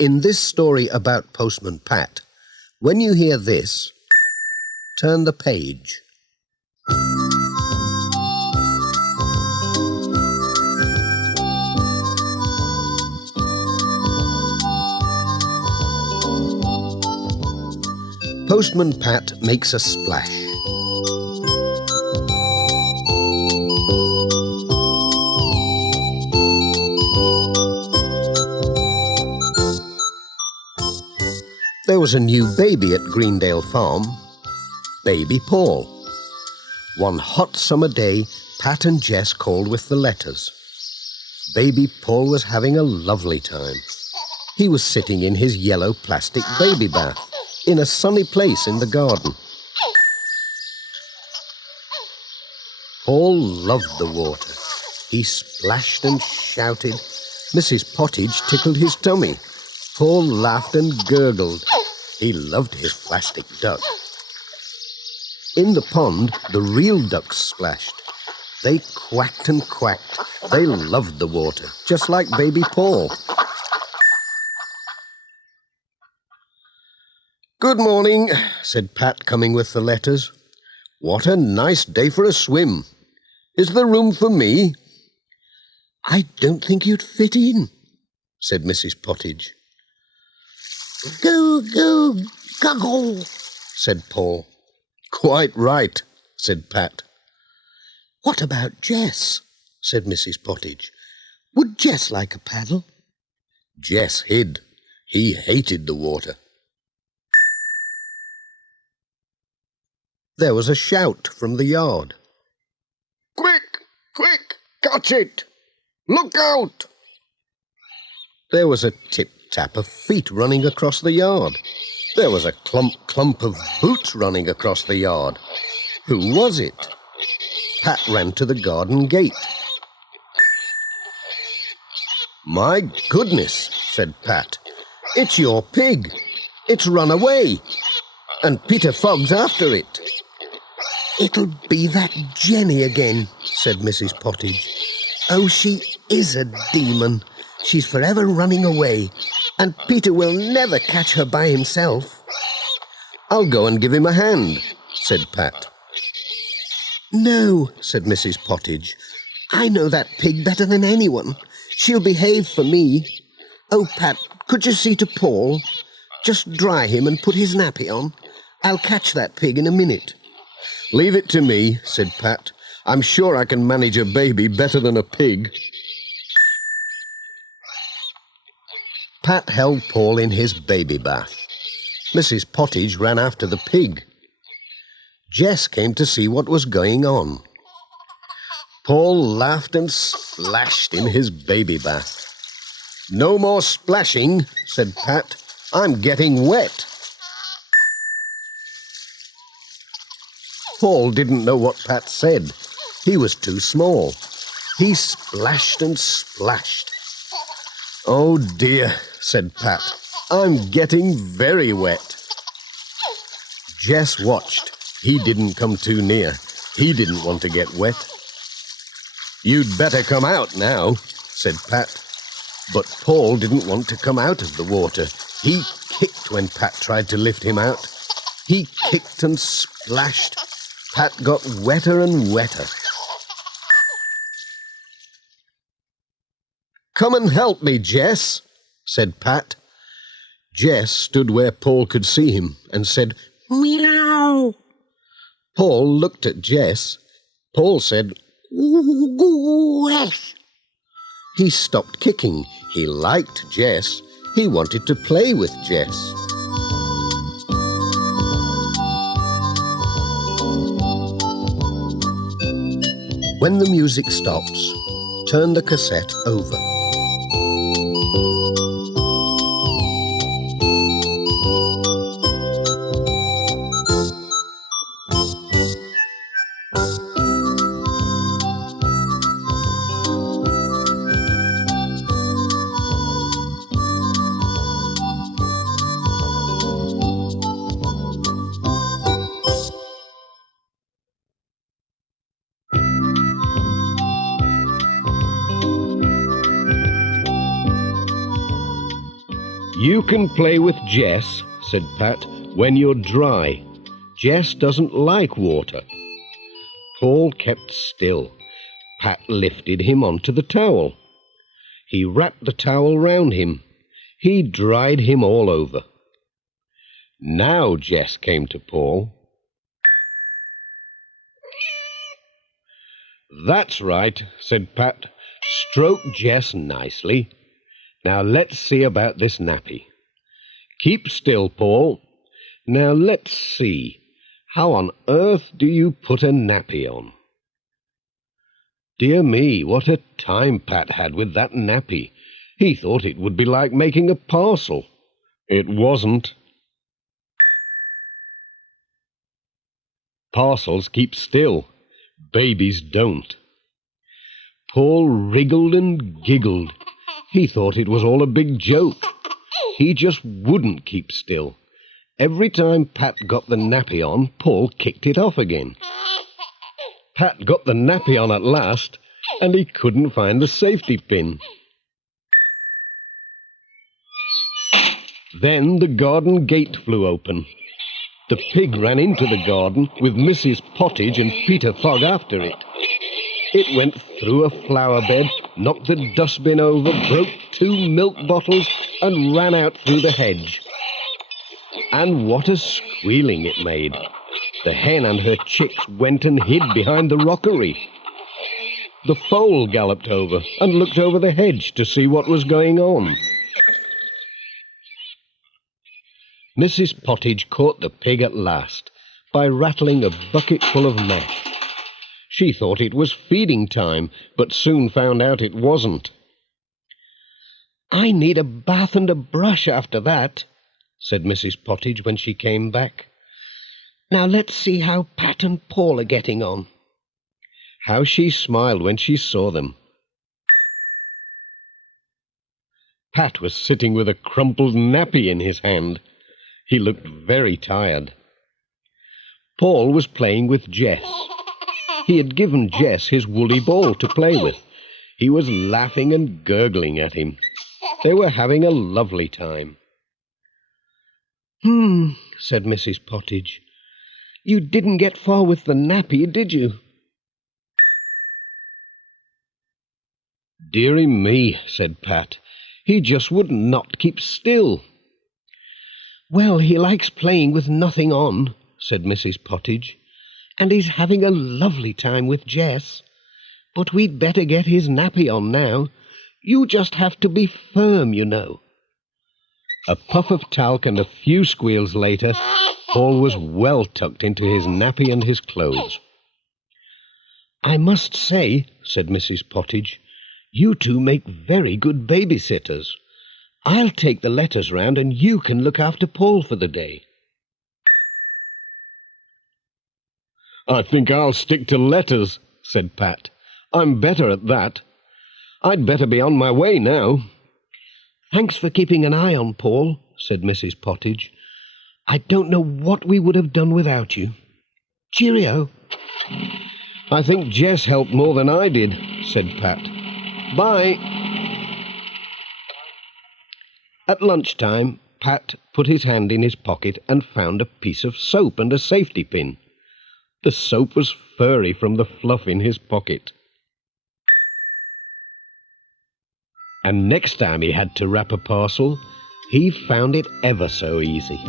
In this story about Postman Pat, when you hear this, turn the page. Postman Pat makes a splash. There was a new baby at Greendale Farm, baby Paul. One hot summer day, Pat and Jess called with the letters. Baby Paul was having a lovely time. He was sitting in his yellow plastic baby bath in a sunny place in the garden. Paul loved the water. He splashed and shouted. Mrs. Pottage tickled his tummy. Paul laughed and gurgled. He loved his plastic duck. In the pond, the real ducks splashed. They quacked and quacked. They loved the water, just like baby Paul. "Good morning," said Pat, coming with the letters. "What a nice day for a swim. Is there room for me?" "I don't think you'd fit in," said Mrs. Pottage. "Go, go, guggle," said Paul. "Quite right," said Pat. "What about Jess?" said Mrs. Pottage. "Would Jess like a paddle?" Jess hid. He hated the water. There was a shout from the yard. "Quick, quick, catch it! Look out!" There was a tip-tap of feet running across the yard. There was a clump of boots running across the yard. Who was it? Pat ran to the garden gate. "My goodness," said Pat. "It's your pig. It's run away. And Peter Fogg's after it." "It'll be that Jenny again," said Mrs. Pottage. "Oh, she is a demon. She's forever running away, and Peter will never catch her by himself." "I'll go and give him a hand," said Pat. "No," said Mrs. Pottage. "I know that pig better than anyone. She'll behave for me. Oh, Pat, could you see to Paul? Just dry him and put his nappy on. I'll catch that pig in a minute." "Leave it to me," said Pat. "I'm sure I can manage a baby better than a pig." Pat held Paul in his baby bath. Mrs. Pottage ran after the pig. Jess came to see what was going on. Paul laughed and splashed in his baby bath. "No more splashing," said Pat. "I'm getting wet." Paul didn't know what Pat said. He was too small. He splashed and splashed. "Oh dear," said Pat. "I'm getting very wet." Jess watched. He didn't come too near. He didn't want to get wet. "You'd better come out now," said Pat. But Paul didn't want to come out of the water. He kicked when Pat tried to lift him out. He kicked and splashed. Pat got wetter and wetter. "Come and help me, Jess," said Pat. Jess stood where Paul could see him and said, "Meow." Paul looked at Jess. Paul said, "Yes." He stopped kicking. He liked Jess. He wanted to play with Jess. When the music stops, turn the cassette over. "You can play with Jess," said Pat, "when you're dry. Jess doesn't like water." Paul kept still. Pat lifted him onto the towel. He wrapped the towel round him. He dried him all over. Now Jess came to Paul. "That's right," said Pat. "Stroke Jess nicely. Now let's see about this nappy. Keep still, Paul. Now let's see. How on earth do you put a nappy on?" Dear me, what a time Pat had with that nappy. He thought it would be like making a parcel. It wasn't. Parcels keep still. Babies don't. Paul wriggled and giggled. He thought it was all a big joke. He just wouldn't keep still. Every time Pat got the nappy on, Paul kicked it off again. Pat got the nappy on at last, and he couldn't find the safety pin. Then the garden gate flew open. The pig ran into the garden with Mrs. Pottage and Peter Fogg after it. It went through a flower bed, knocked the dustbin over, broke 2 milk bottles, and ran out through the hedge. And what a squealing it made! The hen and her chicks went and hid behind the rockery. The foal galloped over and looked over the hedge to see what was going on. Mrs. Pottage caught the pig at last by rattling a bucket full of mash. She thought it was feeding time, but soon found out it wasn't. "I need a bath and a brush after that," said Mrs. Pottage when she came back. "Now let's see how Pat and Paul are getting on." How she smiled when she saw them. Pat was sitting with a crumpled nappy in his hand. He looked very tired. Paul was playing with Jess. He had given Jess his woolly ball to play with. He was laughing and gurgling at him. They were having a lovely time. Said Mrs. Pottage. "You didn't get far with the nappy, did you?" "Dearie me," said Pat. "He just would not keep still." "Well, he likes playing with nothing on," said Mrs. Pottage, "and he's having a lovely time with Jess. But we'd better get his nappy on now. You just have to be firm, you know." A puff of talc and a few squeals later, Paul was well tucked into his nappy and his clothes. "I must say," said Mrs. Pottage, "you two make very good babysitters. I'll take the letters round and you can look after Paul for the day." "I think I'll stick to letters," said Pat. "I'm better at that. I'd better be on my way now." "Thanks for keeping an eye on Paul," said Mrs. Pottage. "I don't know what we would have done without you. Cheerio." "I think Jess helped more than I did," said Pat. "Bye." At lunchtime, Pat put his hand in his pocket and found a piece of soap and a safety pin. The soap was furry from the fluff in his pocket. And next time he had to wrap a parcel, he found it ever so easy.